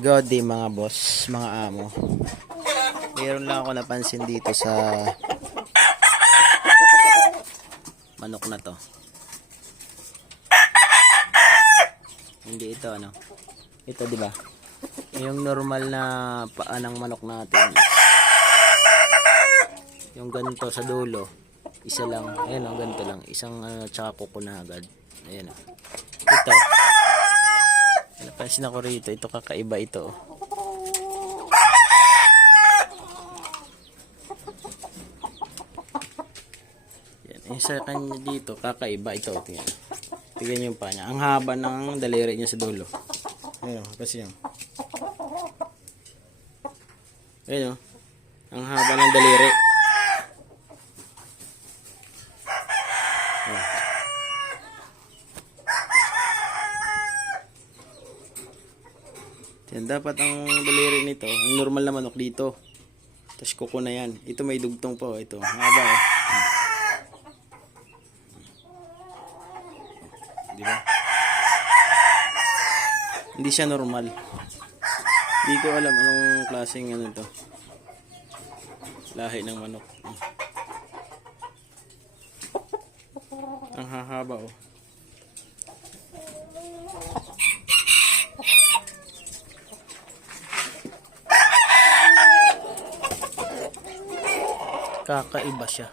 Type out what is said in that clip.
Good day mga boss, mga amo. Meron lang ako napansin dito sa manok na to. Hindi ito ano. Ito 'di ba? Yung normal na paa ng manok natin. Yung ganito sa dulo, isa lang. Ayun oh, ganito lang. Isang tsaka kuko na agad. Ayun oh. Ito. Napansin ako rito, ito kakaiba ito. Yan, yung sa kanya dito, kakaiba ito. Tingnan. Tingnan yung pa niya. Ang haba ng daliri niya sa dulo. Ayun, kasi yun. Ayun, ang haba ng daliri. Yan, dapat ang daliri nito, ang normal na manok dito. Tapos kuko na yan. Ito may dugtong pa, ito. Haba eh. Di ba? Hindi siya normal. Hindi ko alam anong klaseng ano to. Lahi ng manok. Ang hahaba oh. Kakaiba siya.